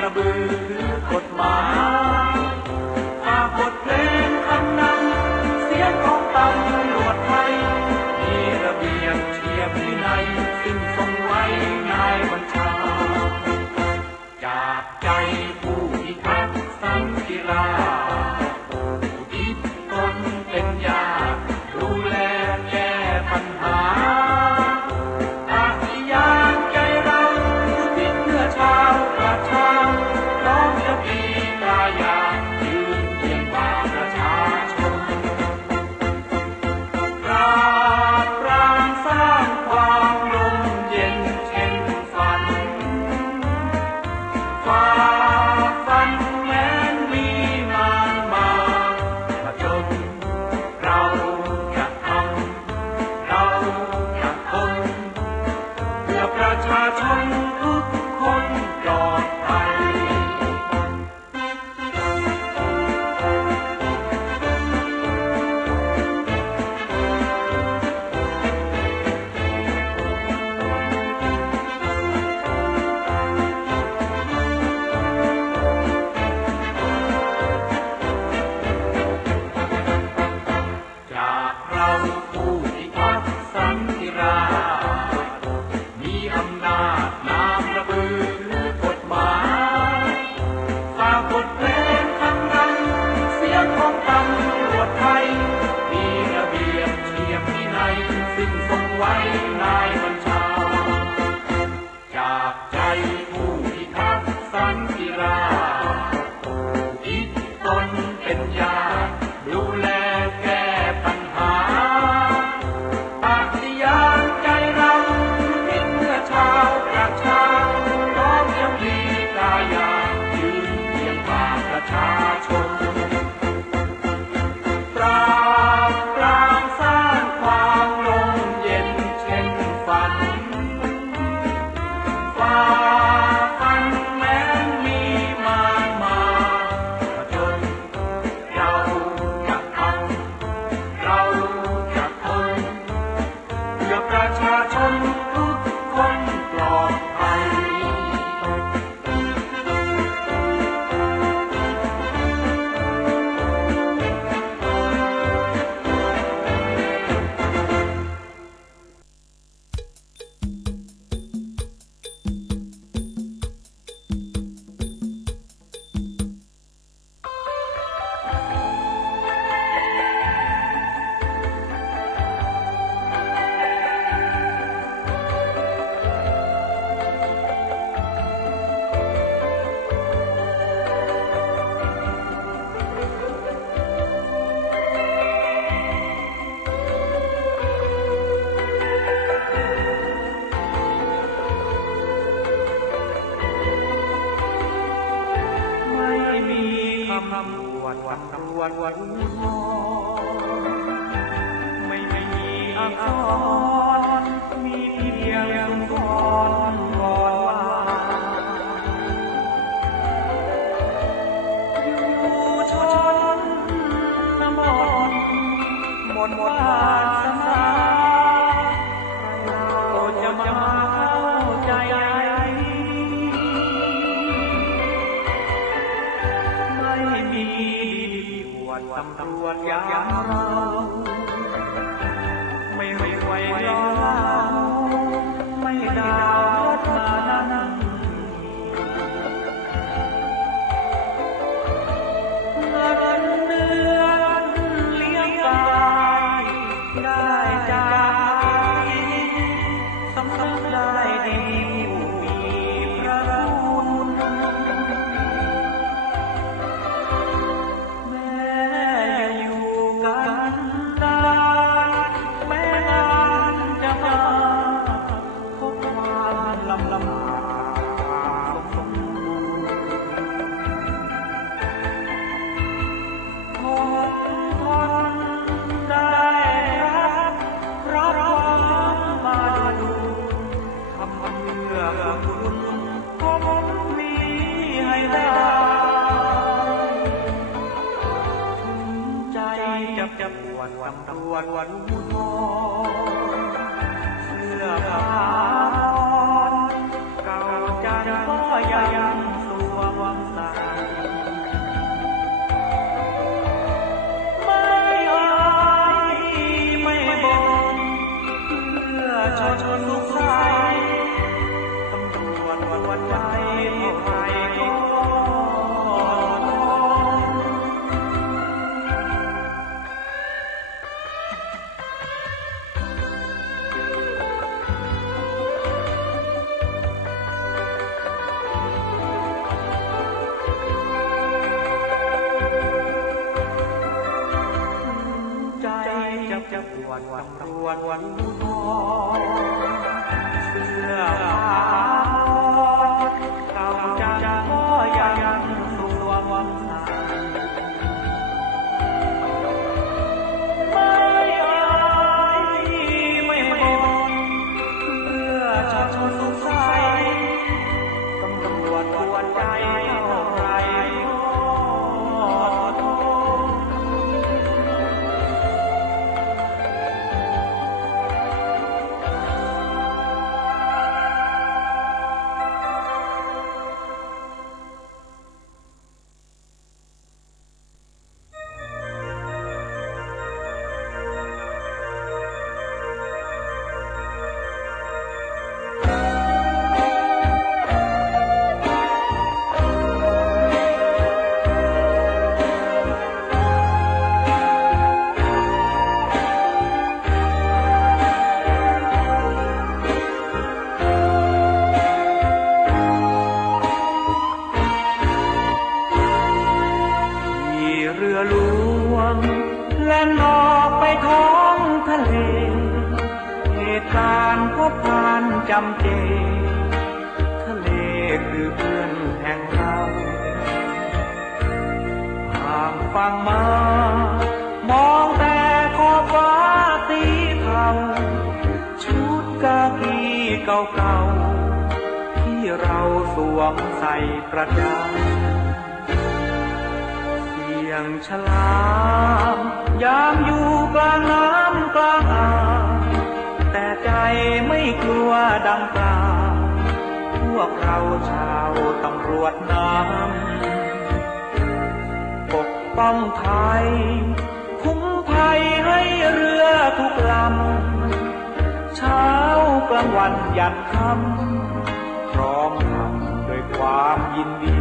กระบือกฎหมายฝากบทเพลงคำนำเสียงของตำรวจไทยมีระเบียบเฉียบวินัยซึ่งทรงไว้นายบัญชาจากใจผู้พิทักษ์สันติราษฎร์ผู้คิดตนเป็นยาดูแลแก้ปัญหาอาทิยานใจเราผู้ทิศเพื่อชาวประชาพร้อมจะปีกายายืนเคียงบ่าประชาชนปราบปรามสร้างความลมเย็นเช่นฝันฝ่าฟันแม้นมีมารมาผจญเราจะทำเราจะทนเพื่อประชาชนทุกคนปลอดภัยจากเราผู้พิทักษ์สันติราษฎร์มีอำนาจนามระบือกฎหมายฝากบทเพลงคำนำเสียงของตำรวจไทยมีระเบียบเฉียบวินัยซึ่งทรงไว้นายบัญชาจากใจผู้พิทักษ์สันติราษฎร์ผู้คิดตนเป็นยาดูแลแก้ปัญหาอาทิยานใจเราทิศเพื่อชาวประชาพร้อมจะมีกายายืนเคียงบ่าประชาชนปราบปรามสร้างความลมเย็นเช่นฝันฝ่าฟันแม้นมีมารมาผจญเราจะทำเราจะทนเพื่อประชาชนทุกคนปลอดภัยไม่มีคำอวดวันรวนวันมองไม่มีอักษรมีเพียงสุนทรวอนว่าอยู่ชนบทหมดวาสนาเราจะมาเข้าใจไม่มีอวดตำรวจอย่างเราไม่ไหวรอไม่ดาวรถมานั่งเงินเดือนเลี้ยงกายได้จากสำนึกได้ดีผู้มีพระคุณแม้อยู่กันนานแม้งานจะมาพบความลำบากสมบูรณ์ทนได้รับความมาดูทำเพื่อคุณผมมีให้ได้ใจจะปวดตำรวจวันทองเสื้อผ้าเก่าจันก็ยังสวม ตำรวจภูธรเสื้อผ้าเราจะก็ยังสวมใส่ไม่อายไม่บ่นเพื่อชาติสุขใสตำรวจกวนใจเท่าไรและนอไปท้องทะเลเหตุการณ์พบผ่านจำเจทะเลคือเพื่อนแห่งเราห่างฟังมามองแต่ขอบฟ้าสีเทาชุดกากีเก่าๆที่เราสวมใส่ประจำอย่างฉลามยามอยู่กลางน้ำกลางอ่างแต่ใจไม่กลัวดังปลาพวกเราชาวตำรวจน้ำปกป้องไทยคุ้มภัยให้เรือทุกลำเช้ากลางวันยันค่ำพร้อมทำด้วยความยินดี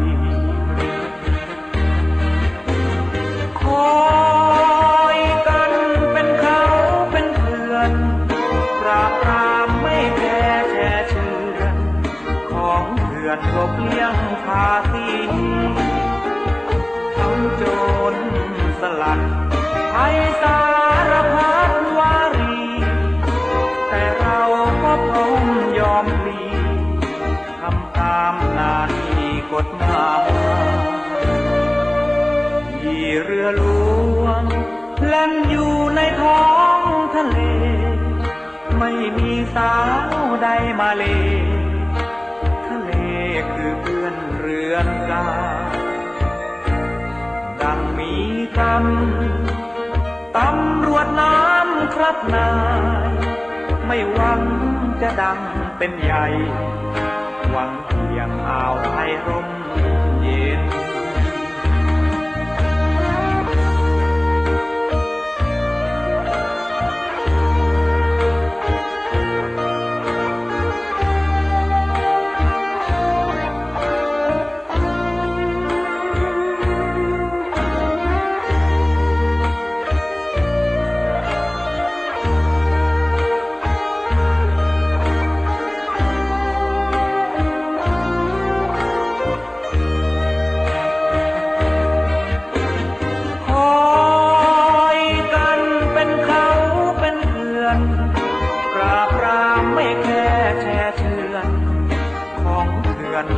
คอยกันเป็นเขาเป็นเพื่อนปราบปรามไม่แพ้แช่เชือนของเถื่อนลบเลี่ยงภาษีทั้งโจรสลัดภัยสารพัดวารีแต่เราก็พร้อมยอมพลีทำตามหน้าที่กฎหมายเรือหลวงแล่นอยู่ในท้องทะเลไม่มีสาวใดมาเลทะเลคือเพื่อนเรือนกาดังมีกรรมตำรวจน้ำครับนายไม่หวังจะดังเป็นใหญ่หวังเพียงอ่าวไทยร่มเย็น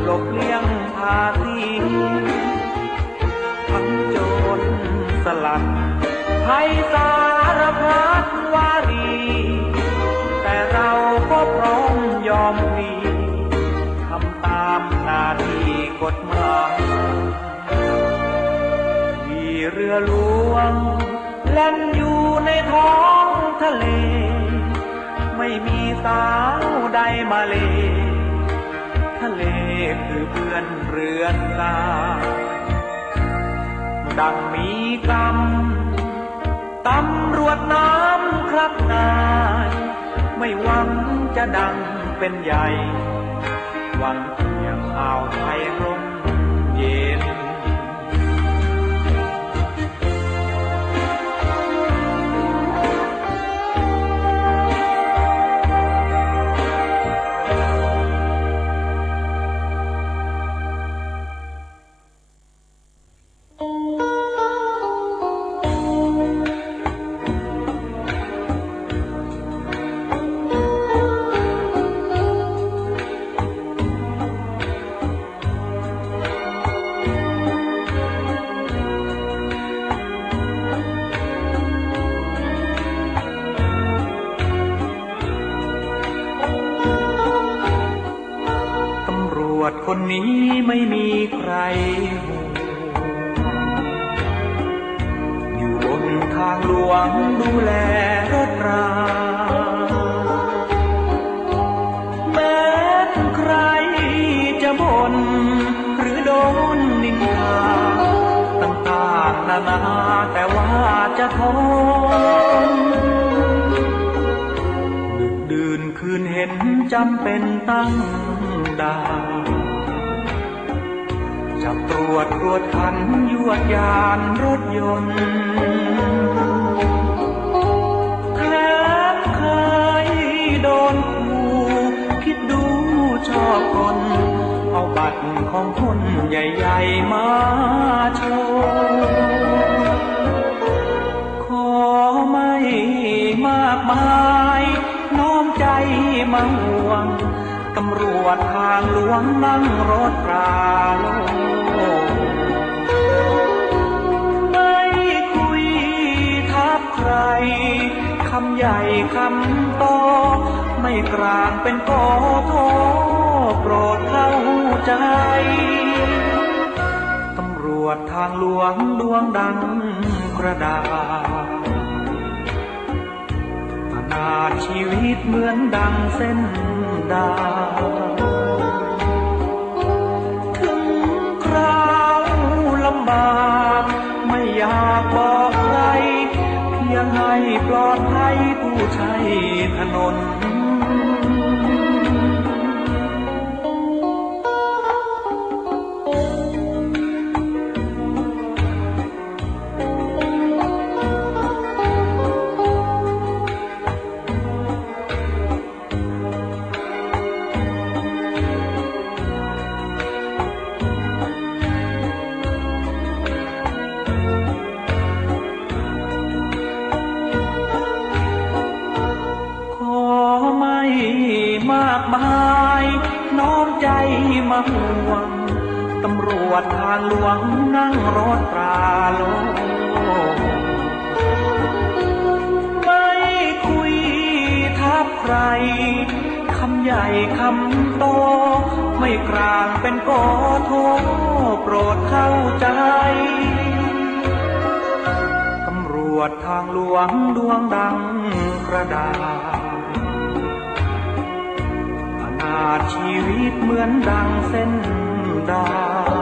หลบเลี่ยงภาษีทั้งโจรสลัดภัยสารพัดวารีแต่เราก็พร้อมยอมพลีทำตามหน้าที่กฎหมายมีเรือหลวงแล่นอยู่ในท้องทะเลไม่มีสาวใดมาเลทะเลคือเพื่อนเรือนกาดังมีกรรมตำรวจน้ำครับนายไม่หวังจะดังเป็นใหญ่หวังเพียงอ่าวไทยร่มเย็น เ ใครห่วงอยู่บนทางหลวงดูแลรถราแม้ใครจะบ่นหรือโดนนินทาต่างๆนานาแต่ว่าจะทนดึกดื่นคืนเห็นจำเป็นตั้งด่านจับตรวจคันยวดยานรถยนต์แถมเคยโดนขู่คิดดูชอบคนเอาบัตรของคนใหญ่ๆมาโชว์ขอไม่มากมายน้อมใจมาห่วงตำรวจทางหลวงนั่งรถราโลไม่คุยทับใครคำใหญ่คำโตไม่กลางเป็นโกโทโปรดเข้าใจตำรวจทางหลวงดวงดังกระดาษอนาถชีวิตเหมือนดังเส้นดาวถึงคราวลำบากไม่อยากบอกใครเพียงให้ปลอดภัยผู้ใช้ถนนมากมายน้อมใจมาห่วงตำรวจทางหลวงนั่งรถตราโลไม่คุยทับใครคำใหญ่คำโตไม่กลางเป็นโกโทโปรดเข้าใจตำรวจทางหลวงดวงดังกระดาษชีวิตเหมือนดังเส้นดาว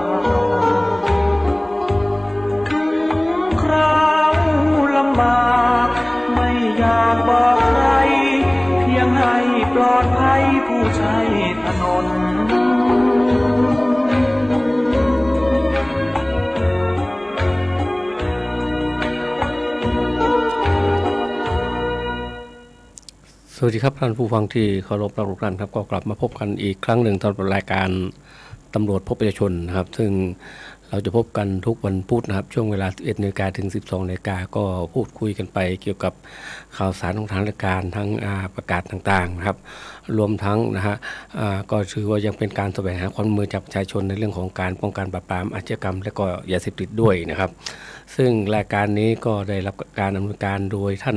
ถึงคราวลำบากไม่อยากบอกใครเพียงให้ปลอดภัยผู้ใช้ถนนสวัสดีครับท่านผู้ฟังที่เคารพรักทุกท่านครับก็กลับมาพบกันอีกครั้งหนึ่งตอนรายการตำรวจพบประชาชนนะครับซึ่งเราจะพบกันทุกวันพุธนะครับช่วงเวลา 11 นาฬิกาถึง 12 นาฬิกาก็พูดคุยกันไปเกี่ยวกับข่าวสารของทางราชการทั้งประกาศต่างๆนะครับรวมทั้งนะฮะก็ถือว่ายังเป็นการแสวงหาความร่วมมือจากประชาชนในเรื่องของการป้องกันปราบปรามอาชญากรรมและก็ยาเสพติดด้วยนะครับซึ่งรายการนี้ก็ได้รับการดำเนินการโดยท่าน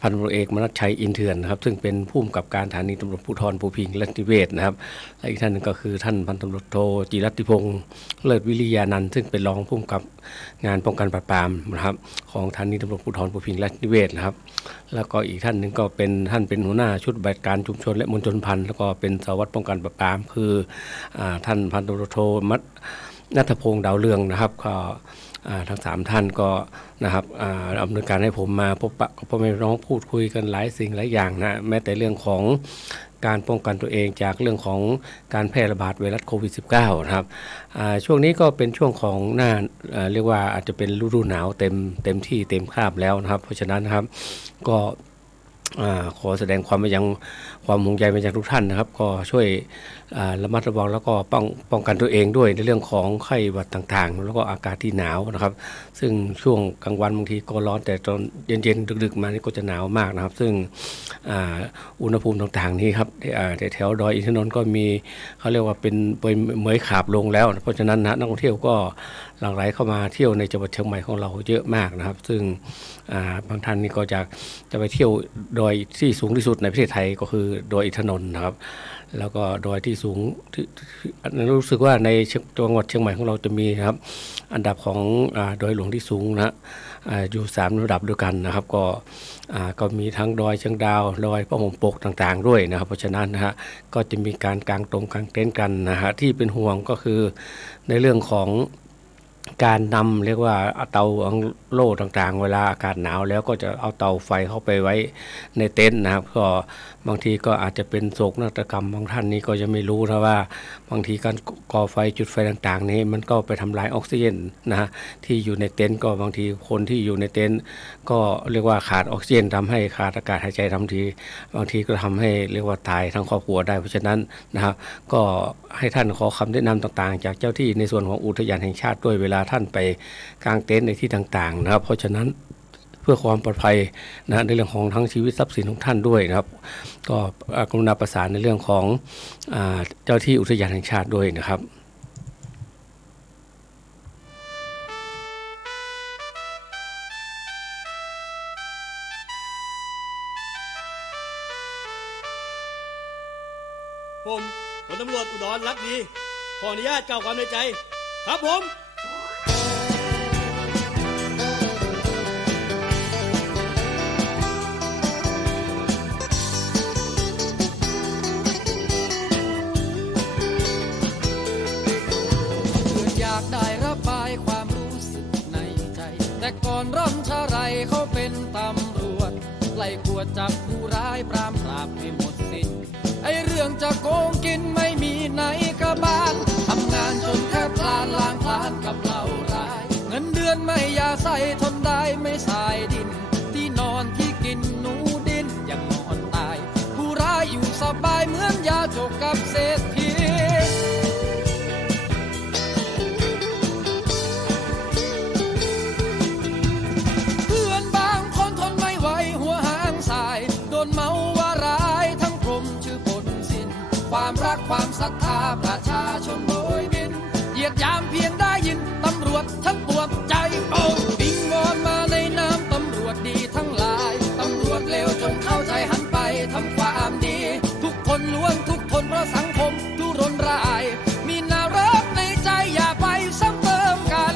พันตำรวจเอกมนัสชัยอินเถื่อนนะครับซึ่งเป็นผู้กำกับการสถานีตำรวจภูธรภูพิงค์และนิเวศนะครับและอีกท่านนึงก็คือท่านพันตำรวจโทจิรัตติพงษ์เลิศวิริยานันท์ซึ่งเป็นรองผู้กำกับงานป้องกันปราบปรามนะครับของสถานีตำรวจภูธรภูพิงค์และนิเวศนะครับแล้วก็อีกท่านนึงก็เป็นท่านเป็นหัวหน้าชุดปฏิบัติการชุมชนและมวลชนพันธุ์แล้วก็เป็นสารวัตรป้องกันปราบปรามคือท่านพันตำรวจโทณัฐพงษ์ดาวเรืองนะครับก็ทั้ง3ท่านก็นะครับอำนวยการให้ผมมาพบปะกับพ่อแม่น้องพูดคุยกันหลายสิ่งหลายอย่างนะแม้แต่เรื่องของการป้องกันตัวเองจากเรื่องของการแพร่ระบาดไวรัสโควิด -19 นะครับช่วงนี้ก็เป็นช่วงของหน้าเรียกว่าอาจจะเป็นฤดูหนาวเต็มที่เต็มคราบแล้วนะครับเพราะฉะนั้นนะครับก็ขอแสดงความห่วงใยมาจากทุกท่านนะครับก็ช่วยระมัดระวังแล้วก็ป้องกันตัวเองด้วยในเรื่องของไข้หวัดต่างๆแล้วก็อากาศที่หนาวนะครับซึ่งช่วงกลางวันบางทีก็ร้อนแต่ตอนเย็นๆดึกๆมานี่ก็จะหนาวมากนะครับซึ่งอุณหภูมิต่างๆนี้ครับแถวดอยอินทนนท์ก็มีเขาเรียกว่าเป็นเหมยขาบลงแล้วเพราะฉะนั้นนักท่องเที่ยวก็หลั่งไหลเข้ามาเที่ยวในจังหวัดเชียงใหม่ของเราเยอะมากนะครับซึ่งบางท่านนี่ก็จะไปเที่ยวดอยที่สูงที่สุดในประเทศไทยก็คือดอยอินทนนท์นะครับ แล้วก็ดอยที่สูงรู้สึกว่าในจังหวัดเชียงใหม่ของเราจะมีนะครับอันดับของดอยหลวงที่สูงนะอยู่3ระดับด้วยกันนะครับก็มีทั้งดอยเชียงดาวดอยพระห่มปกต่างๆด้วยนะครับเพราะฉะนั้นนะฮะก็จะมีการกางตรงกางเต็นท์กันนะฮะที่เป็นห่วงก็คือในเรื่องของการนำเรียกว่าเตาอังโล่ต่างๆเวลาอากาศหนาวแล้วก็จะเอาเตาไฟเข้าไปไว้ในเต็นท์นะครับก็บางทีก็อาจจะเป็นโศกนาฏกรรมบางท่านนี้ก็จะไม่รู้นะว่าบางทีการก่อไฟจุดไฟต่างๆนี้มันก็ไปทำลายออกซิเจนนะฮะที่อยู่ในเต็นท์ก็บางทีคนที่อยู่ในเต็นท์ก็เรียกว่าขาดออกซิเจนทำให้ขาดอากาศหายใจทันทีบางทีก็ทำให้เรียกว่าตายทั้งครอบครัวได้เพราะฉะนั้นนะครับก็ให้ท่านขอคำแนะนำต่างๆจากเจ้าที่ในส่วนของอุทยานแห่งชาติด้วยเวลาท่านไปกางเต็นท์ในที่ต่างๆนะครับเพราะฉะนั้นเพื่อความปลอดภัยนะในเรื่องของทั้งชีวิตทรัพย์สินของท่านด้วยนะครับก็กรุณาประสานในเรื่องของเจ้าที่อุทยานแห่งชาติด้วยนะครับผมพลตำรวจอุดรรักดีขออนุญาตกล่าวความในใจครับผม ากได้ระบายความรู้สึกในใจแต่ก่อนร่อนชาไรเขาเป็นตำรวจไล่กวดจับผู้ร้ายปรามปราบให้หมดสิ้นไอเรื่องจะโกงกินไม่มีไหนกระบาลทำงานจนแทบพลานล้างพลานกับเหล้าร้ายเงินเดือนไม่ยาใส่ทนได้ไม่สายดินที่นอนที่กินหนูดินยังนอนตายผู้ร้ายอยู่สบายเหมือนยาจกกับเศรษฐีความรักความศรัทธาประชาชนโบยบินเหยียดยามเพียงได้ยินตำรวจทั้งปวดใจโอ้บิงวอนมาในน้ำตำรวจดีทั้งหลายตำรวจเลวจงเข้าใจหันไปทำความดีทุกคนล้วนทุกทนเพราะสังคมทุรนรายมีนารกในใจอย่าไปซ้ำเติมกัน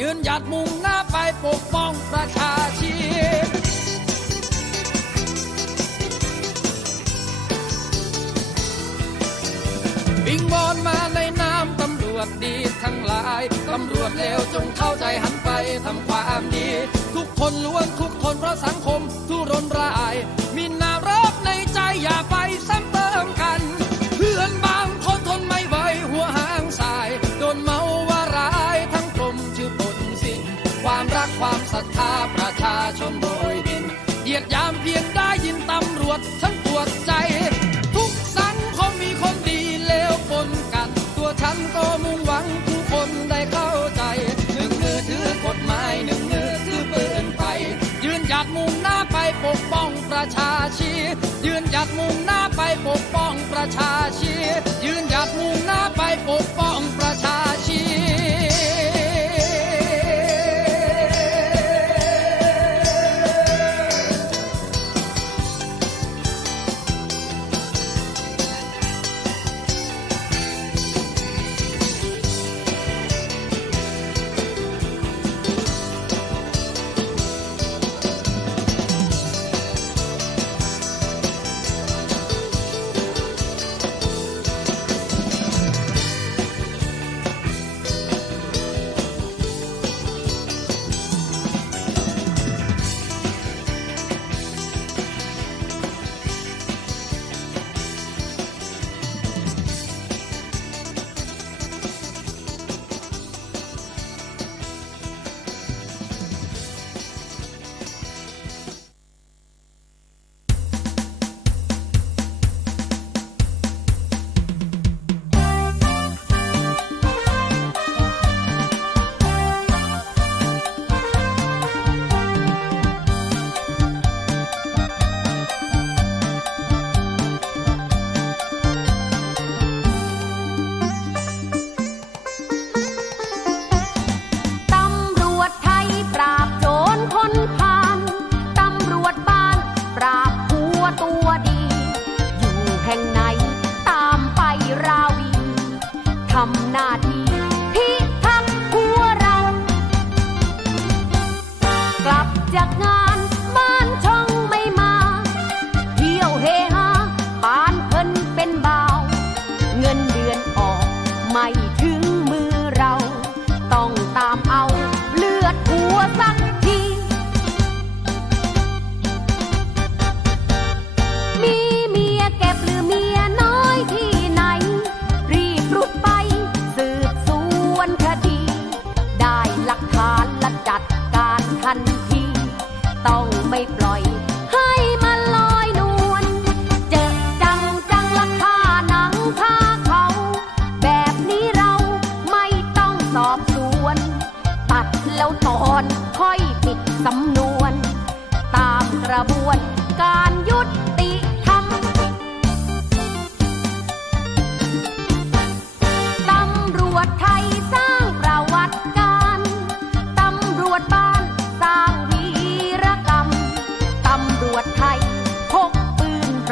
ยืนหยัดมุ่งหน้าไปปกป้องประชาชีพวิงวอนมาในน้ำตำรวจดีทั้งหลายตำรวจเลวจงเข้าใจหันไปทำความดีทุกคนล้วนทุกทนเพราะสังคมทุรนรายมีนารกในใจอย่าไปซ้ำเติมกันเพื่อนบางคนทนไม่ไหวหัวหางสายโดนเมาว่าร้ายทั้งกลมชื่อปนสิ้นความรักความศรัทธาประชาชนโบยบินเหยียดยามเพียงได้ยินตำรวจฉันปวดใจทุกสังคมมีคนดีเลวปนกันตัวฉันก็มุ่งหวังผู้คนได้เข้าใจหนึ่งมือถือกฎหมายหนึ่งมือถือปืนไฟยืนหยัดมุ่งหน้าไปปกป้องประชาชียืนหยัดมุ่งหน้าไปปกป้องประชาชียืนหยัดมุ่งหน้าไปปกป้องประชาชี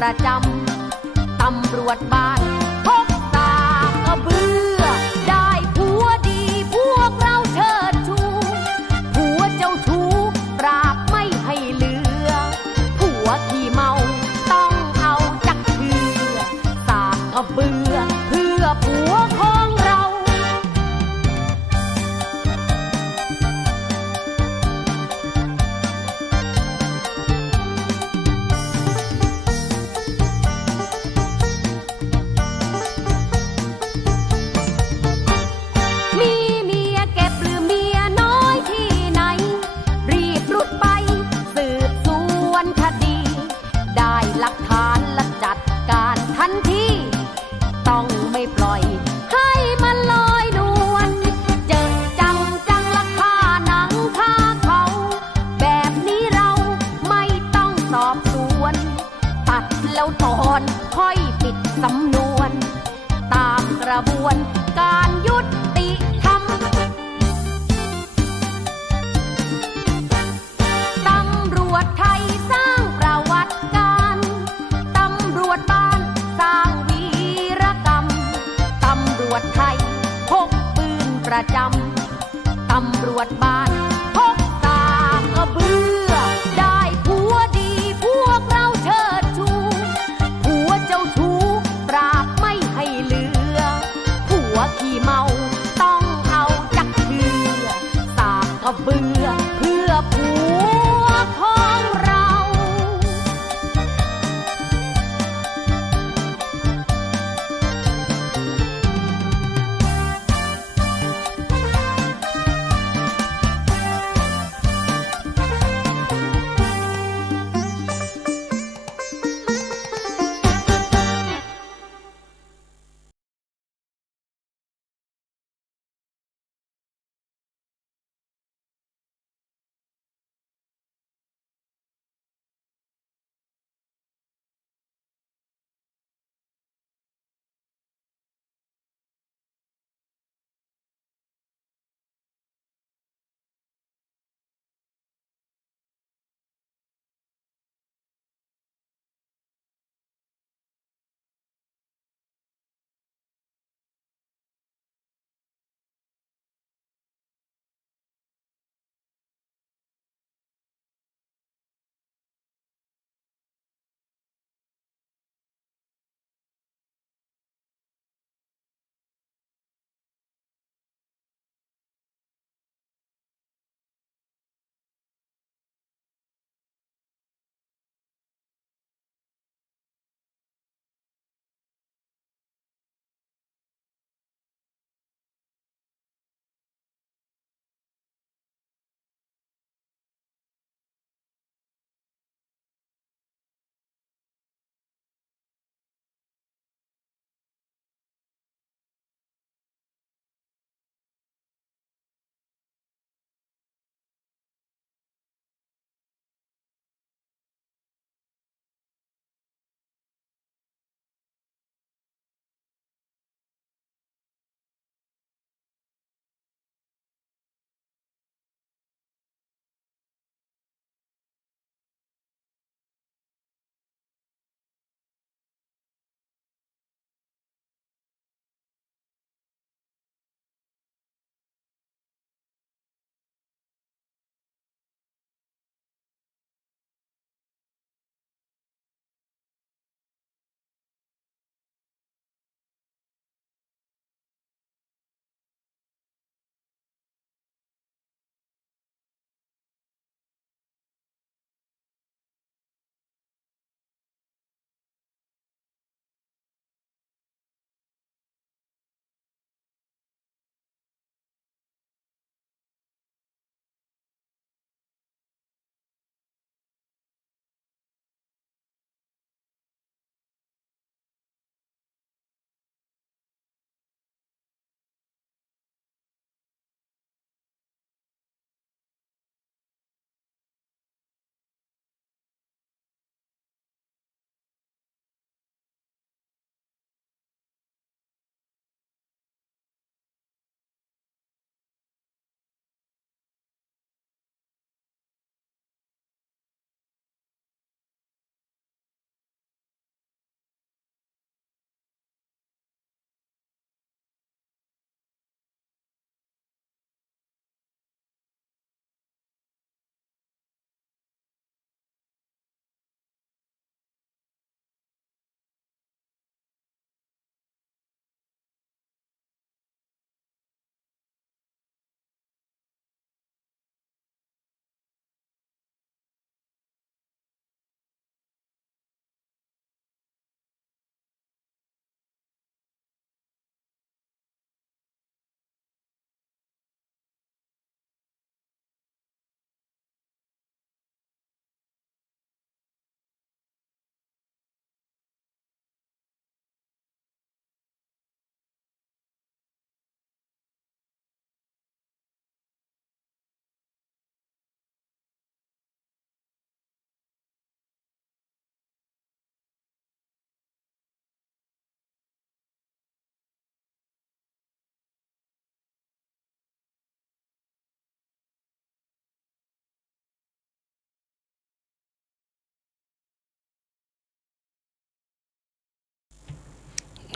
ประจำตำรวจบ้านพกสากกระเบือได้ผัวดีพวกเราเชิดชูผัวเจ้าชู้ปราบไม่ให้เหลือผัวขี้เมาต้องเอาจักเชือสากกระเบือเพื่อผัวของเราต้องไม่ปล่อยให้มันลอยนวลเจอจังละค่าหนังค่าเขาแบบนี้เราไม่ต้องสอบสวนตัดแล้วถอนค่อยปิดสำนวนตามกระบวนการยุติธรรมตำรวจไทยสร้างประวัติการตำรวจบ้านสร้างตำรวจไทยพกปืนประจำตำรวจบ้านพกสากกระเบือได้ผัวดีพวกเราเชิดชูผัวเจ้าชู้ปราบไม่ให้เหลือผัวขี้เมาต้องเอาจักเชือสากกระเบือเพื่อผัวของเรา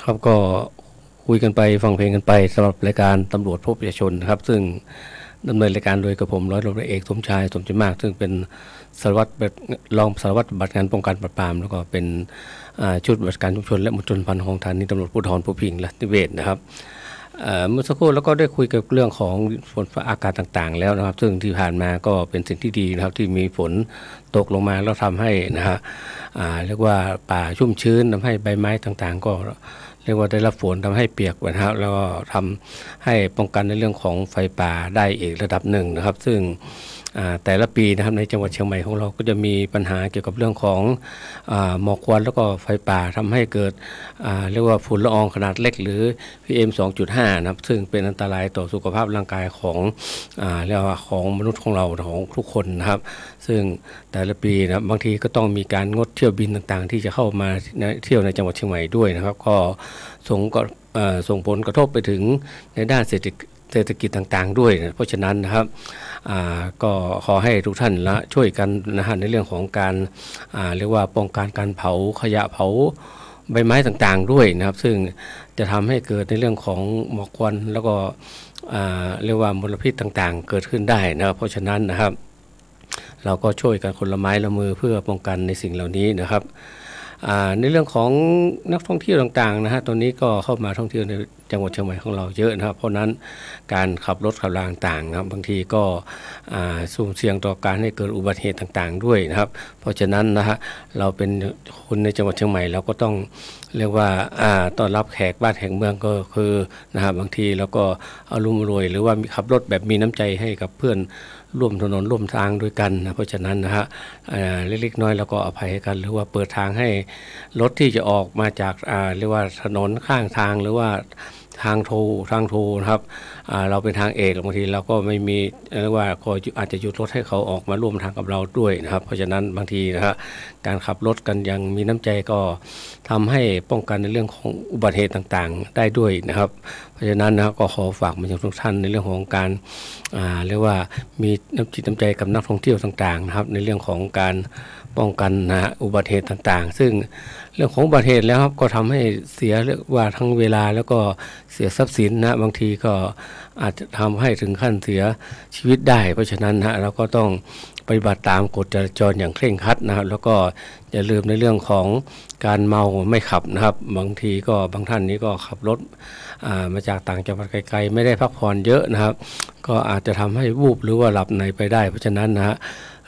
ครับก็คุยกันไปฟังเพลงกันไปสำหรับรายการตำรวจพบประชาชนนะครับซึ่งดำเนินรายการโดยกระผมร้อยตำรวจเอกสมชายสมจิตมากซึ่งเป็นสารวัตรรองสารวัตรปฏิบัติงานป้องกันปราบปรามแล้วก็เป็นชุดปฏิบัติการชุมชนและมณฑลพันธุ์ของฐานีตำรวจภูธรภูพิงค์และนิเวศนะครับเมื่อสักครู่แล้วก็ได้คุยกับเรื่องของฝนฟ้าอากาศต่างๆแล้วนะครับซึ่งที่ผ่านมาก็เป็นสิ่งที่ดีนะครับที่มีฝนตกลงมาแล้วทำให้นะฮะเรียกว่าป่าชุ่มชื้นทำให้ใบไม้ต่างๆก็เรียกว่าได้รับฝนทำให้เปียกนะครับแล้วก็ทำให้ป้องกันในเรื่องของไฟป่าได้อีกระดับหนึ่งนะครับซึ่งแต่ละปีนะครับในจังหวัดเชียงใหม่ของเราก็จะมีปัญหาเกี่ยวกับเรื่องของหมอกควันแล้วก็ไฟป่าทำให้เกิดเรียกว่าฝุ่นละอองขนาดเล็กหรือ PM 2.5 นะครับซึ่งเป็นอันตรายต่อสุขภาพร่างกายของเรียกว่าของมนุษย์ของเราของทุกคนนะครับซึ่งแต่ละปีนะบางทีก็ต้องมีการงดเที่ยวบินต่างๆที่จะเข้ามาเที่ยวในจังหวัดเชียงใหม่ด้วยนะครับก็ส่งผลกระทบไปถึงในด้านเศรษฐกิจต่างๆด้วยนะเพราะฉะนั้นนะครับก็ขอให้ทุกท่านละช่วยกันนะฮะในเรื่องของการเรียกว่าป้องกันการเผาขยะเผาใบไม้ต่างๆด้วยนะครับซึ่งจะทำให้เกิดในเรื่องของหมอกควันแล้วก็เรียกว่ามลพิษต่างๆเกิดขึ้นได้นะครับเพราะฉะนั้นนะครับเราก็ช่วยกันคนละไม้ละมือเพื่อป้องกันในสิ่งเหล่านี้นะครับในเรื่องของนักท่องเที่ยวต่างๆนะฮะตอนนี้ก็เข้ามาท่องเที่ยวในจังหวัดเชียงใหม่ของเราเยอะนะครับเพราะนั้นการขับรถขับราต่างๆนะครับบางทีก็สุ่มเสี่ยงต่อการให้เกิดอุบัติเหตุต่างๆด้วยนะครับเพราะฉะนั้นนะฮะเราเป็นคนในจังหวัดเชียงใหม่เราก็ต้องเรียกว่าต้อนรับแขกบ้านแขกเมืองก็คือนะครับบางทีเราก็อารมณ์รวยหรือว่าขับรถแบบมีน้ำใจให้กับเพื่อนร่วมถนนร่วมทางด้วยกันนะเพราะฉะนั้นนะฮะเล็กๆน้อยเราก็อภัยให้กันหรือว่าเปิดทางให้รถที่จะออกมาจากเรียกว่าถนนข้างทางหรือว่าทางโทนะครับเราเป็นทางเอกบางทีเราก็ไม่มีเรียกว่าก็อาจจะหยุดรถให้เขาออกมาร่วมทางกับเราด้วยนะครับเพราะฉะนั้นบางทีนะฮะการขับรถกันอย่างมีน้ำใจก็ทำให้ป้องกันในเรื่องของอุบัติเหตุต่างๆได้ด้วยนะครับเพราะฉะนั้นนะก็ขอฝากมายังทุกท่านในเรื่องของการเรียกว่ามีน้ำจิตน้ำใจกับนักท่องเที่ยวต่างๆนะครับในเรื่องของการป้องกันนะฮะอุบัติเหตุต่างๆซึ่งเรื่องของอุบัติเหตุแล้วครับก็ทำให้เสียเรียกว่าทั้งเวลาแล้วก็เสียทรัพย์สินนะบางทีก็อาจจะทำให้ถึงขั้นเสียชีวิตได้เพราะฉะนั้นนะเราก็ต้องปฏิบัติตามกฎจราจรอย่างเคร่งครัดนะครับแล้วก็อย่าลืมในเรื่องของการเมาไม่ขับนะครับบางทีก็บางท่านนี้ก็ขับรถมาจากต่างจังหวัดไกลๆไม่ได้พักผ่อนเยอะนะครับก็อาจจะทำให้วูบหรือว่าหลับในไปได้เพราะฉะนั้นนะฮะ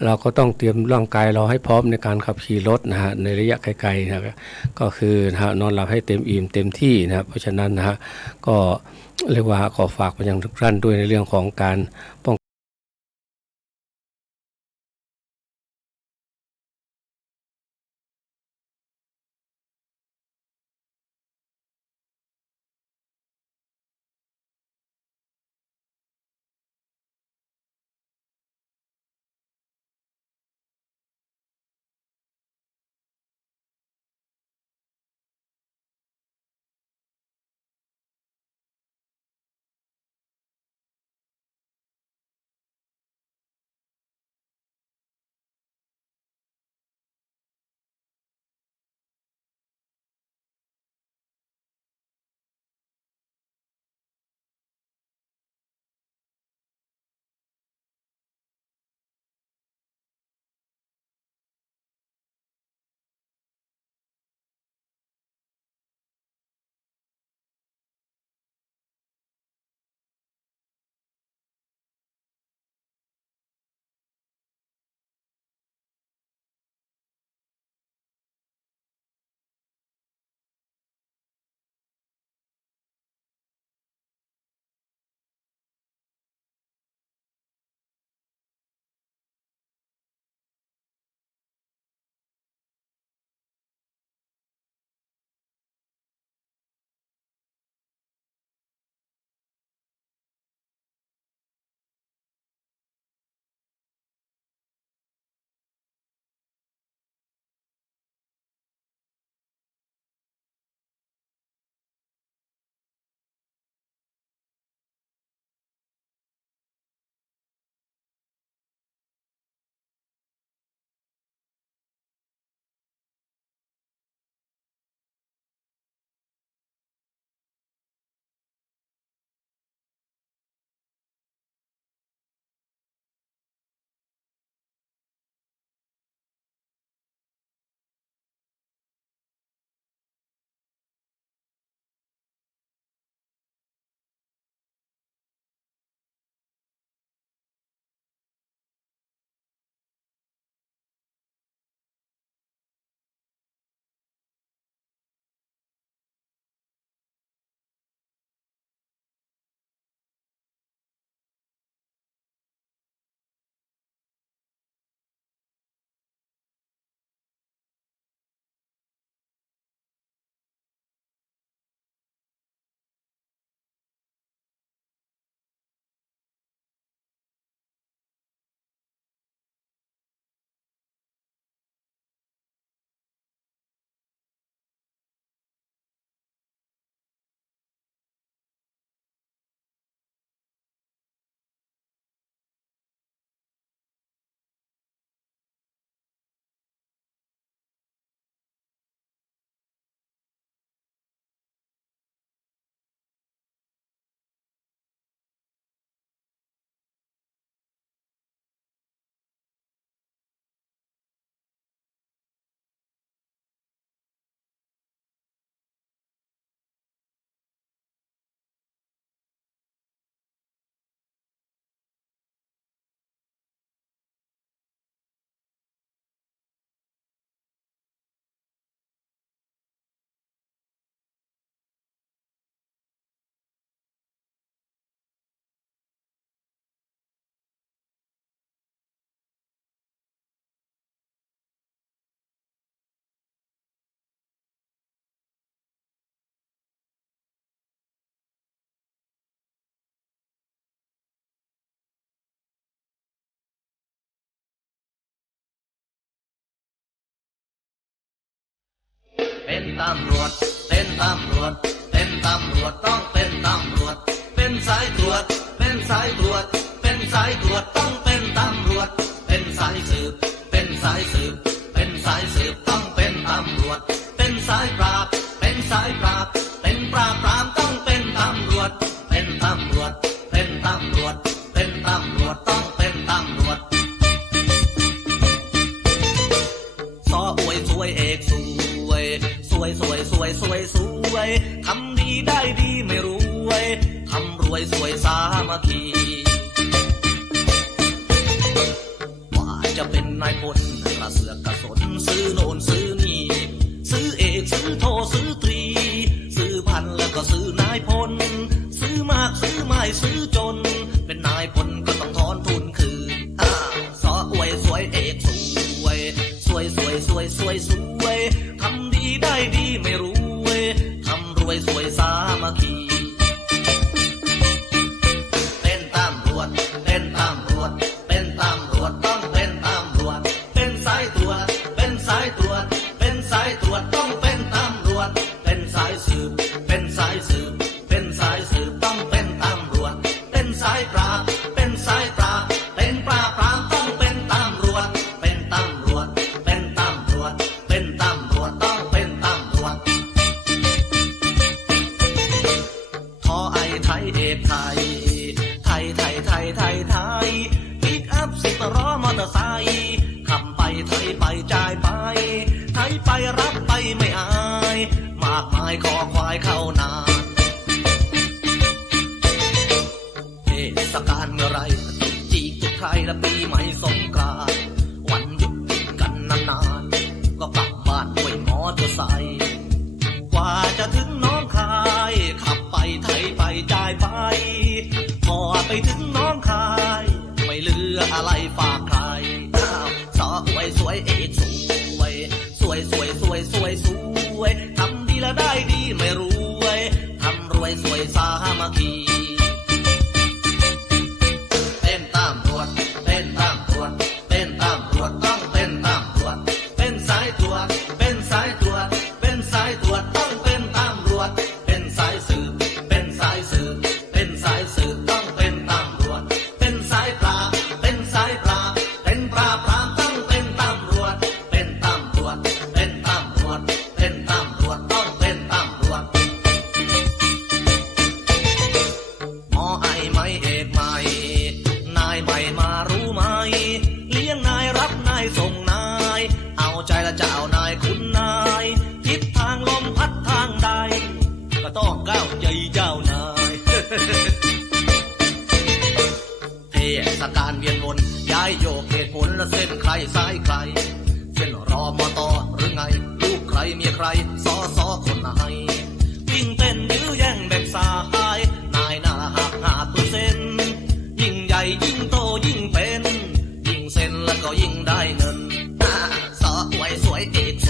เราก็ต้องเตรียมร่างกายเราให้พร้อมในการขับขี่รถนะฮะในระยะไกลๆนะครับก็คือนะฮะนอนหลับให้เต็มอิ่มเต็มที่นะครับเพราะฉะนั้นนะฮะก็เรียกว่าขอฝากไปยังทุกท่านด้วยในเรื่องของการป้อง ตำรวจเป็นตำรวจเป็นตำรวจต้องเป็นตำรวจเป็นสายตรวจเป็นสายตรวจเป็นสายตรวจต้องเป็นตำรวจเป็นสายสืบเป็นสายสืบเป็นสายสืบต้องเป็นตำรวจเป็นสายปราบเป็นสายปราบเป็นปราบปรามต้องเป็นตำรวจเป็นตำรวจเป็นตำรวจเป็นตำรวจต้องเป็นตำรวจสออวยสวยเอกสวยสวยสวยสวยสวยสวยทำดีได้ดีไม่รวยทำรวยสวยสามัคคีว่าจะเป็นนายพลกระเสือกกระสนซื้อโน่นซื้อนี่ซื้อเอกซื้อโทซื้อตรีซื้อพันแล้วก็ซื้อนายพลซื้อมากซื้อไม่ซื้อจนเป็นนายพลก็ต้องถอนทุนคืนสออวยสวยเอกสวยสวยสวยสวยสวยสวยทำดีได้ดีไม่รวยทำรวยสวยสามัคคีเป็นตำรวจเป็นตำรวจเป็นตำรวจต้องเป็นตำรวจเป็นสายตรวจเป็นสายตรวจเป็นสายตรวจต้องเป็นตำรวจเป็นสายสืบเป็นสายสืบเป็นสายสืบต้องเป็นตำรวจเป็นสายปราบเป็นสายปราบเป็นปราบปรามต้องเป็นตำรวจเป็นตำรวจเป็นตำรวจเป็นตำรวจต้องเป็นตำรวจทอไอไทยเอกไทยไทยไทยไทยไทยไทยปิกอัพ10 ล้อมอเตอร์ไซค์ขับไปไทยไปจ่ายไปไทยไปรับไปไม่อายมากมายคอควายเข้านาเทศกาลเมื่อไรจีกจุดไทยและปีใหม่สงกรานต์วันหยุดติดกันนานๆก็กลับบ้านด้วยมอเตอร์ไซค์กว่าจะถึงน้องคายขับไปไทยไปจ่ายไปพอไปถึงน้องคายไม่เหลืออะไรฝากใครสออวยสวยเอกสวยสวยสวยสวยสวยสวยทำดีแล้วได้ดีไม่รวยทำรวยสวยสามัคคีเป็นตำรวจเป็นตำรวจเป็นตำรวจต้องเป็นตำรวจเป็นสายตรวจเป็นสายตรวจเป็นสายตรวจต้องเป็นตำรวจเป็นสายสืบเป็นสายสืบเป็นสายสืบต้องเป็นตำรวจเป็นสายปราบเป็นสายปราบเป็นปราบปรามต้องเป็นตำรวจเป็นตำรวจเป็นตำรวจเป็นตำรวจต้องเป็นตำรวจหมอไอไม่เอกใหม่นายใหม่มารู้ไหมเลี้ยงนายรับนายส่งนายเอาใจละเจ้านายคุณนายทิศทางลมพัดทางใดก็ต้องก้าวใจเจ้านาย เทศกาลเวียนวนย้ายโยกเหตุผลและเส้นใครสายใครเส้นรอมอตอหรือไงลูกใครเมียใครสอสอคนไหนวิ่งเต้นยื้อแย่งแบ่งสายนายหน้าหัก5%ยิ่งใหญ่ยิ่งโตยิ่งเป็นยิ่งเซ็นแล้วก็ยิ่งได้เงินสออวยสวยเอกส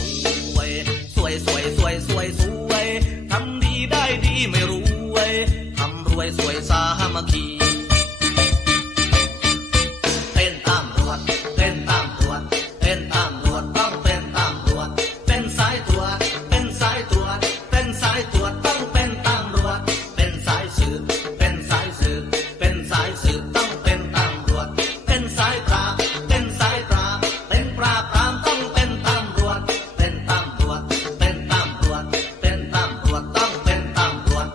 วยสวยสวยสวยสวยสวยทำดีได้ดีไม่รวยทำรวยสวยสามัคคีเป็นตำรวจเป็นตำรวจเป็นตำรวจต้องเป็นตำรวจเป็นสายตรวจเป็นสายตรวจเป็นสายตรวจต้องเป็นตำรวจเป็นสายสืบเป็นสายสืบเป็นสายสืบต้องเป็นตำรวจเป็นสายปราบเป็นสายปราบเป็นปราบปรามต้องเป็นตำรวจเป็นตำรวจเป็นตำรวจเป็นตำรวจต้องเป็นตำรวจ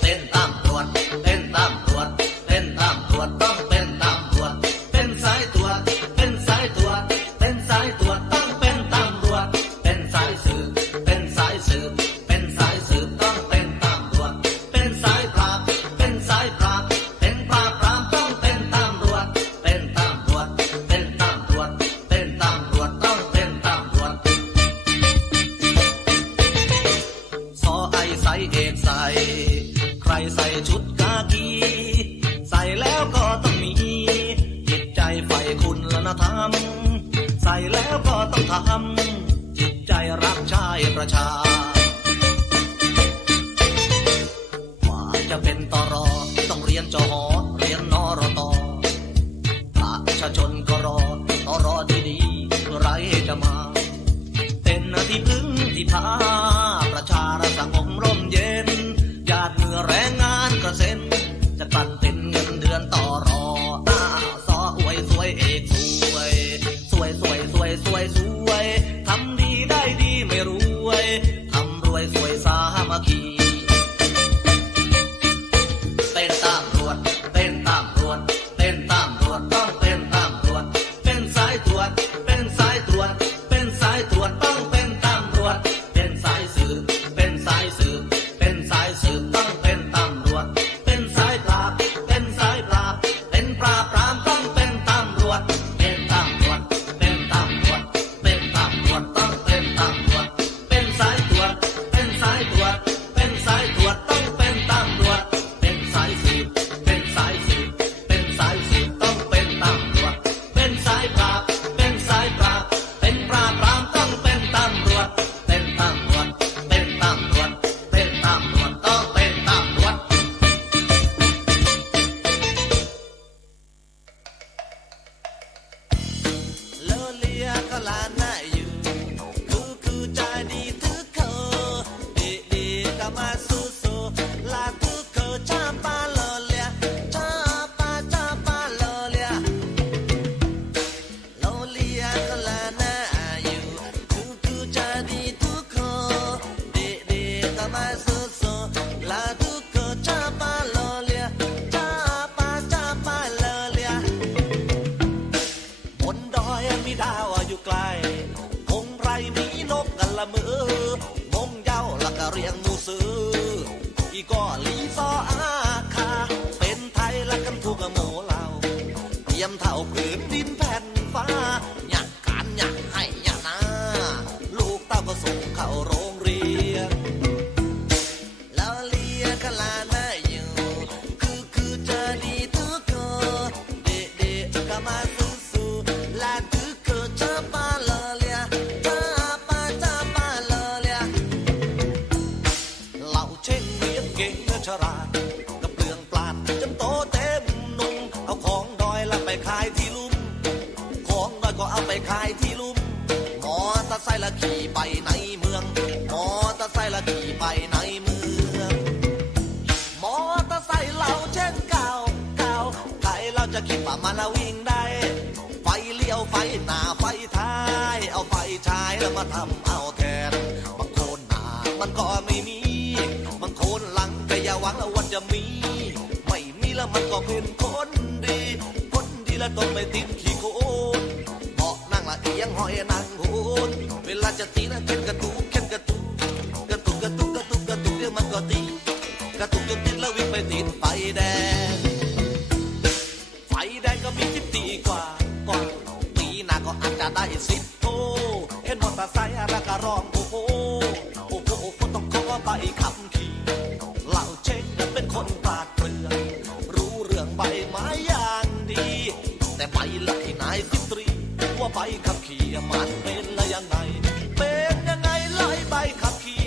เป็นตำรวจเป็นตำรวจเป็นตำรวจต้องเป็นตำรวจเป็นสายตรวจเป็นสายตรวจเป็นสายตรวจต้องเป็นตำรวจเป็นสายสืบเป็นสายสืบเป็นสายสืบต้องเป็นตำรวจเป็นสายปราบเป็นสายปราบเป็นปราบปรามต้องเป็นตำรวจเป็นตำรวจเป็นตำรวจเป็นตำรวจต้องเป็นตำรวจสอไอใส่เอกใส่ใครใส่ชุดกากีใส่แล้วก็ต้องมีจิตใจใฝ่คุณและธรรม ใส่แล้วก็ต้องทำจิตใจรักชายประชากว่าจะเป็นตรอต้องเรียนจหอเรียนนรตประชาชนก็รอตรอที่ดีไรจะมาเป็นที่พึ่งที่พาประชาสังคมร่มเย็นหยาดเหงื่อแรงงานกระเซ็นจะกลั่นเป็นเงินเดือนต่อรอสออวยสวยเอกสวยสวยสวยสวยสวยสวยทำดีได้ดีไม่รวยทำรวยสวยสามัคคีเต้นตามรวดเต้นตามรวดเต้นตามรวดต้องเต้นตามรวดเป็นสายตรวจเป็นสายตรวจเป็นสายตรวจต้องเป็นตามรวจเป็นสายสืบเป็นสายสืบเป็นสายสืบต้องเป็นตำรวจเป็นสายปราบเป็นสายปราบเป็นปราบปรามต้องเป็นตำรวจเป็นตำรวจเป็นตำรวจเป็นตำรวจต้องเป็นตำรวจเป็นสายตรวจเป็นสายตรวจเป็นสายตรวจต้องเป็นตำรวจเป็นสายสืบเป็นสายสืบเป็นสายสืบต้องเป็นตำรวจเป็นสายปราบเป็นสายปราบเป็นปราบปรามต้องเป็นตำรวจเป็นตำรวจเป็นตำรวจเป็นตำรวจต้องเป็นตำรวจเลอเลียก็ลาหน้าอยู่คือใจดีทุกคนดีก็มาสู้ลาทุกคนจ้าปาเลอเลียจ้าปาเลอเลียเลอเลียก็ลาหน้าอยู่คือใจดีทุกคนดีก็มาสู้ลาทุกคนจ้าปาเลอเลียจ้าปาเลอเลียบนดอยมีดาวอยู่ไกลคงไรมีนกกันละมืองงเย้าละก็เรียงมูซืออีก็ลีซออาคาเป็นไทยละกันทุกโมเหล่าเตรียมเท่าผืนดินแผ่นฟ้าอยากการอยากให้อยากนาลูกเต้าก็ส่งเข้าโรงเรียนแล้วเลียก็ลาหน้าอยู่คือจะดีทุกคนเด็กก็มาสู้ลาทุกคนจ้าปาเลอเลียจ้าปาเลอเลียเราเช่นเรียนเก่งเนื้อฉลาดกับเปลืองปลาดจนโตเต็มนุ่งเอาของดอยละไปขายที่ลุ่มของดอยก็เอาไปขายที่ลุ่มมอเตอร์ไซค์ละขี่ไปในเมืองมอเตอร์ไซค์ละขี่ไปในเมืองมอเตอร์ไซค์เราเช่นเก่าใครเราจะคิดว่ามันละวิ่งได้ไฟเลี้ยวไฟหน้าไฟท้ายเอาไฟฉายแล้วมาทำเอาแทนบางคนหน้ามันก็ไม่มีบางคนหลังก็อย่าหวังแล้ววันจะมีไม่มีแล้วมันก็เป็นคนดีแล้วต้องไม่ติดขี้โคลนเบาะนั่งละเอียงห้อยนั่งโหนเวลาจะตีนะเข็นกระตุกเดี๋ยวมันก็ตีกระตุกจนติดแล้ววิ่งไปติดไฟแดงก็มี10 ตีกว่าปีหน้าก็อาจจะได้10 โทเห็นมอเตอร์ไซค์แล้วก็ร้องโอ้โหต้องขอใบขับขี่เหล่าเช็คเป็นคนปราดเปรื่องรู้เรื่องใบไม้อย่างดีแต่ใบละที่นาย10 ตรีว่าใบขับขี่มันเป็นละยังไงเป็นยังไงไล่ใบขับขี่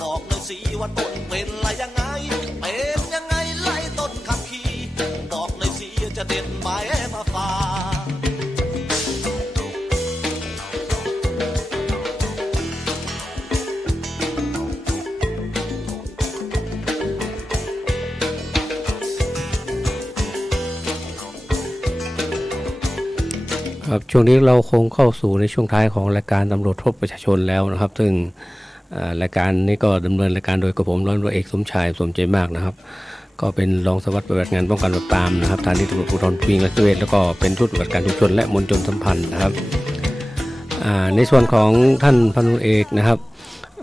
บอกหน่อยสิว่าต้นเป็นละยังไงเป็นยังไงไล่ต้นขับขี่บอกหน่อยสิจะเด็ดไม้มาฝาก ครับช่วงนี้เราคงเข้าสู่ในช่วงท้ายของรายการตำรวจพบประชาชนแล้วนะครับซึ่งรายการนี้ก็ดำเนินรายการโดยกระผมร้อยตำรวจเอกสมชายสมใจมากนะครับก็เป็นรองสารวัตรปฏิบัติงานป้องกันปราบปรามนะครับสถานีตำรวจภูธรพิงและเวทแล้วก็เป็นชุดปฏิบัติการชุมชนและมวลชนสัมพันธ์นะครับในส่วนของท่านพันธุ์เอกนะครับ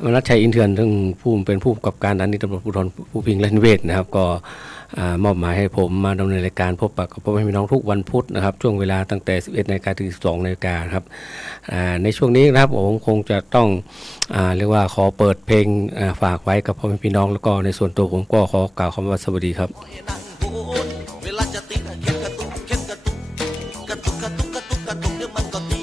มนัสชัยอินเถื่อนซึ่งเป็นผู้กำกับการสถานีตำรวจภูธรภูพิงและเวทนะครับก็มอบหมายให้ผมมาดำเนินรายการพบปะกับพ่อแม่พี่น้องทุกวันพุธนะครับช่วงเวลาตั้งแต่ 11 นาฬิกาถึง 12 นาฬิกาครับในช่วงนี้นะครับผมคงจะต้องเรียกว่าขอเปิดเพลงฝากไว้กับพ่อแม่พี่น้องแล้วก็ในส่วนตัวผมก็ขอกล่าวคำว่าสวัสดีครับเวลาจะตีเข็นกระตุกเดี๋ยวมันก็ตี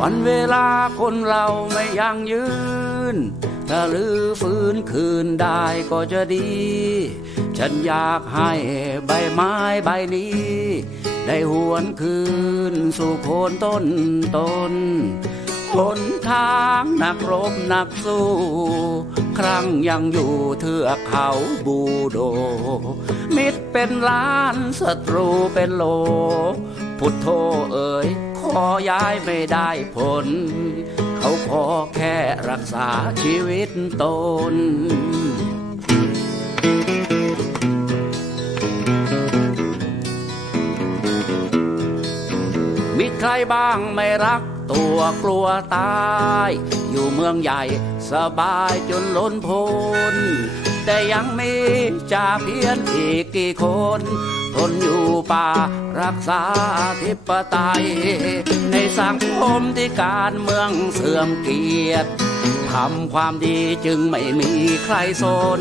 วันเวลาคนเราไม่ยั่งยืนถ้าลือฟื้นคืนได้ก็จะดี ฉันอยากให้ใบไม้ใบนี้ ได้หวนคืนสู่โคนต้นหนทางนักรบนักสู้ ครั้งยังอยู่เทือกเขาบูโด มิตรเป็นล้านศัตรูเป็นโล พุทโธเอ๋ยขอย้ายไม่ได้ผล เขาขอแค่รักษาชีวิตตน มีใครบ้างไม่รักตัวกลัวตาย อยู่เมืองใหญ่สบายจนล้นพ้นแต่ยังมีจ่าเพียรอีกกี่คนทนอยู่ป่ารักษาอธิปไตยในสังคมที่การเมืองเสื่อมเกียรติทำความดีจึงไม่มีใครสน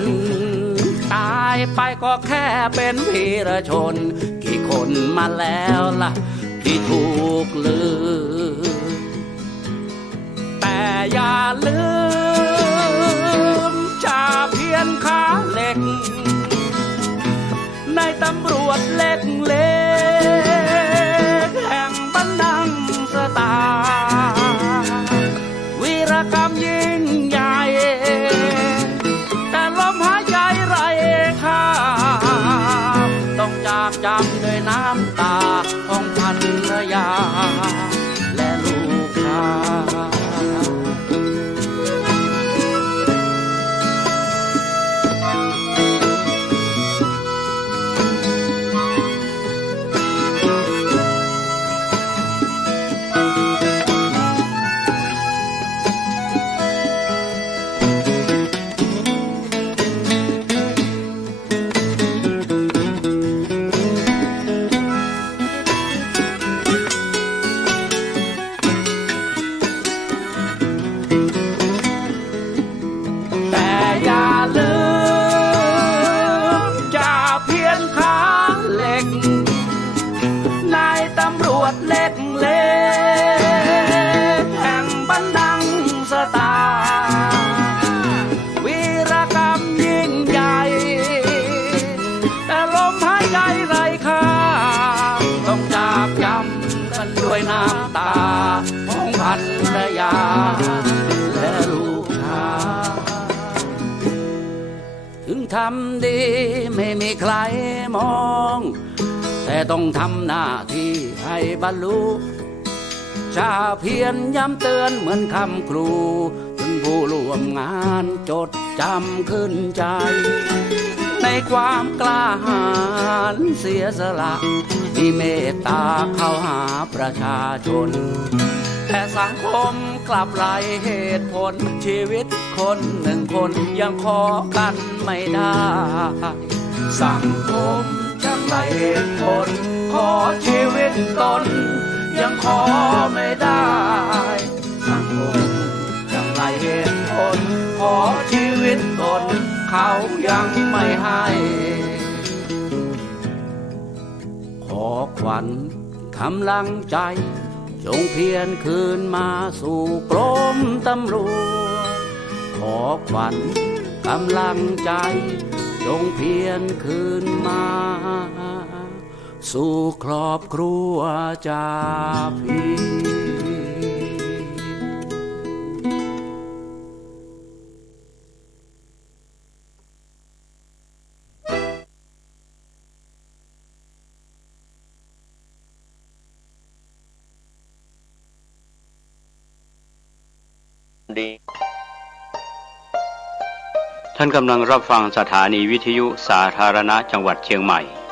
ตายไปก็แค่เป็นพีรชนกี่คนมาแล้วล่ะที่ถูกลืมแต่อย่าลืมจ่าเพียรขาเหล็กในตำรวจเล็กเล็กแห่งบันดังสตาวีรกรรมยิ่งใหญ่แต่ลมหายใจไร้ค่าต้องจากจำด้วยน้ำตาของภรรยาและลูกชาย ทำดีไม่มีใครมองแต่ต้องทำหน้าที่ให้บรรลุชาเพียรย้ำเตือนเหมือนคำครูจนผู้ร่วมงานจดจำขึ้นใจในความกล้าหาญเสียสละที่เมตตาเข้าหาประชาชนแต่สังคมกลับไล่เหตุผลชีวิตคนหนึ่งคนยังขอกันไม่ได้สังคมจะไล่เหตุผลขอชีวิตตนยังขอไม่ได้สังคมจะไล่เหตุผลขอชีวิตตนเขายังไม่ให้ขอขวัญกำลังใจจงเพียรคืนมาสู่กรมตำรวจขอขวัญกำลังใจจงเพียรคืนมาสู่ครอบครัวจ่าพีท่านกำลังรับฟังสถานีวิทยุสาธารณะจังหวัดเชียงใหม่